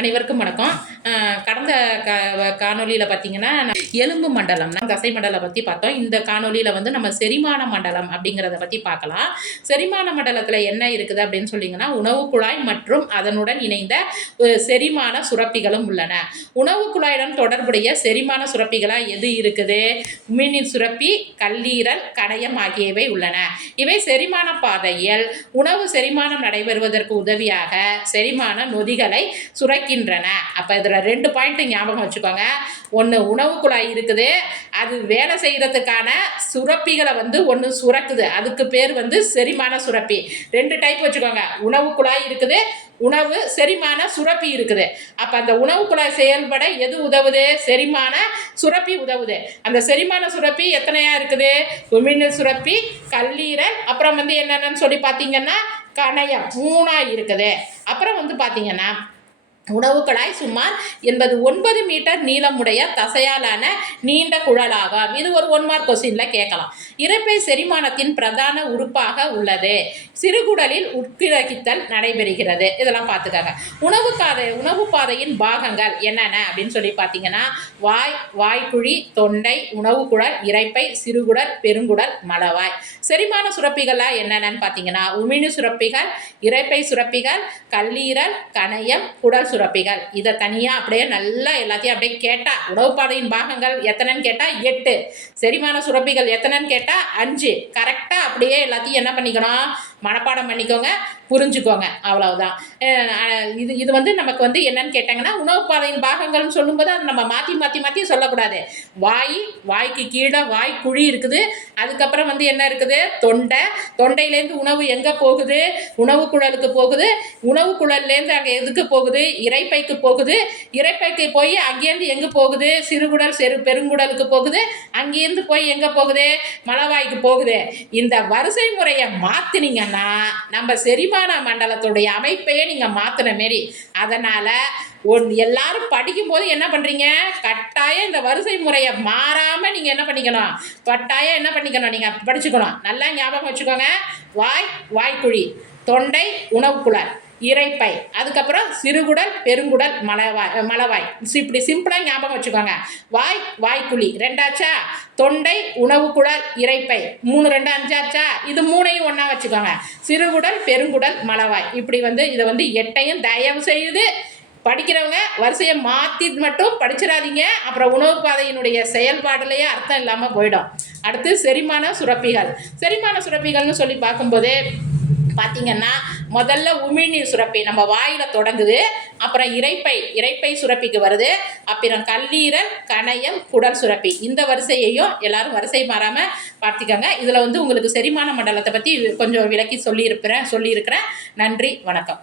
அனைவருக்கும் வணக்கம். கடந்த காணொலியில் பார்த்தீங்கன்னா எலும்பு மண்டலம் தசை மண்டலம் பற்றி பார்த்தோம். இந்த காணொலியில் வந்து நம்ம செரிமான மண்டலம் அப்படிங்கிறத பற்றி பார்க்கலாம். செரிமான மண்டலத்தில் என்ன இருக்குது அப்படின்னு சொல்லிங்கன்னா உணவு குழாய் மற்றும் அதனுடன் இணைந்த செரிமான சுரப்பிகளும் உள்ளன. உணவு குழாயுடன் தொடர்புடைய செரிமான சுரப்பிகளாக எது இருக்குது? உமிழ்நீர் சுரப்பி, கல்லீரல், கணையம் ஆகியவை உள்ளன. இவை செரிமான பாதையில் உணவு செரிமானம் நடைபெறுவதற்கு உதவியாக செரிமான நொதிகளை சுரக்கின்றன. அப்போ இதில் 2 பாயிண்ட் ஞாபகம் வச்சுக்கோங்க. ஒன்று, உணவு குழாய் இருக்குது, அது வேலை செய்கிறதுக்கான சுரப்பிகளை வந்து ஒன்று சுரக்குது, அதுக்கு பேர் வந்து செரிமான சுரப்பி. 2 டைப் வச்சுக்கோங்க. உணவு குழாய் இருக்குது, உணவு செரிமான சுரப்பி இருக்குது. அப்போ அந்த உணவு குழாய் செயல்பட எது உதவுது? செரிமான சுரப்பி உதவுது. அந்த செரிமான சுரப்பி எத்தனையா இருக்குது? உமிழ்நீர் சுரப்பி, கல்லீரல், அப்புறம் வந்து என்னென்னு சொல்லி பார்த்தீங்கன்னா கணையம் 3 இருக்குது. அப்புறம் வந்து பார்த்தீங்கன்னா உணவு குழாய் சுமார் 9 மீட்டர் நீளமுடைய தசையாலான நீண்ட குழலாகும். இது ஒரு 1 மார்க் கொஸ்டின்ல கேட்கலாம். இரைப்பை செரிமானத்தின் பிரதான உறுப்பாக உள்ளது. சிறுகுடலில் உட்கிரகித்தல் நடைபெறுகிறது. இதெல்லாம் பார்த்துக்காங்க. உணவு பாதையின் பாகங்கள் என்னென்ன அப்படின்னு சொல்லி பார்த்தீங்கன்னா வாய்க்குழி, தொண்டை, உணவு குழல், இரைப்பை, சிறுகுடல், பெருங்குடல், மலவாய். செரிமான சுரப்பிகள்லாம் என்னென்னு பார்த்தீங்கன்னா உமிழ்நீர் சுரப்பிகள், இரைப்பை சுரப்பிகள், கல்லீரல், கணையம், குடல் சுரப்பிகள். இதை தனியாக அப்படியே நல்லா எல்லாத்தையும் அப்படியே கேட்டால் உணவு பாதையின் பாகங்கள் எத்தனைன்னு கேட்டால் 8, செரிமான சுரப்பிகள் எத்தனைன்னு கேட்டால் 5. கரெக்டாக அப்படியே எல்லாத்தையும் என்ன பண்ணிக்கணும்? மனப்பாடம் பண்ணிக்கோங்க, புரிஞ்சுக்கோங்க. அவ்வளவுதான். இது வந்து நமக்கு வந்து என்னன்னு கேட்டாங்கன்னா உணவு பாதையின் பாகங்கள்னு சொல்லும்போது அது நம்ம மாற்றி சொல்லக்கூடாது. வாய்க்கு கீழே வாய்க்குழி இருக்குது. அதுக்கப்புறம் வந்து என்ன இருக்குது? தொண்டையிலேருந்து உணவு எங்கே போகுது? உணவு குழலுக்கு போகுது. உணவு குழல்லேருந்து அங்கே எதுக்கு போகுது? இரைப்பைக்கு போகுது. இரைப்பைக்கு போய் அங்கேருந்து எங்கே போகுது? சிறுகுடல், பெருங்குடலுக்கு போகுது. அங்கேருந்து போய் எங்கே போகுது? மலவாய்க்கு போகுது. இந்த வரிசை முறையை மாற்றினீங்கன்னா நம்ம செரிமான மண்டலத்துடைய அமைப்பையே நீங்கள் மாற்றின மாரி. அதனால் எல்லாரும் படிக்கும்போது என்ன பண்ணுறீங்க? கட்டாயம் இந்த வரிசை முறையை மாறாமல் நீங்கள் என்ன பண்ணிக்கணும்? நீங்கள் படிச்சுக்கணும். நல்லா ஞாபகம் வச்சுக்கோங்க. வாய்க்குழி, தொண்டை, உணவுக்குழல், இரைப்பை, அதுக்கப்புறம் சிறுகுடல், பெருங்குடல், மலவாய். இப்படி சிம்பிளாக ஞாபகம் வச்சுக்கோங்க. வாய்க்குழி 2 ஆச்சா? தொண்டை, உணவு குழல், இரைப்பை 3 2 5 ஆச்சா? இது 3ஐயும் ஒன்றா வச்சுக்கோங்க. சிறுகுடல், பெருங்குடல், மலவாய். இப்படி வந்து இதை வந்து 8ஐயும் தயவு செய்து படிக்கிறவங்க வரிசையை மாற்றி மட்டும் படிச்சிடாதீங்க. அப்புறம் உணவு பாதையினுடைய செயல்பாடுலேயே அர்த்தம் இல்லாமல் போயிடும். அடுத்து செரிமான சுரப்பிகள்னு சொல்லி பார்க்கும்போது பார்த்தீங்கன்னா முதல்ல உமிழ்நீர் சுரப்பி நம்ம வாயில் தொடங்குது. அப்புறம் இரைப்பை சுரப்பிக்கு வருது. அப்புறம் கல்லீரல், கணையம், குடல் சுரப்பி. இந்த வரிசையையும் எல்லாரும் வரிசை மாறாமல் பார்த்துக்கோங்க. இதில் வந்து உங்களுக்கு செரிமான மண்டலத்தை பற்றி கொஞ்சம் விளக்கி சொல்லியிருக்கிறேன். நன்றி, வணக்கம்.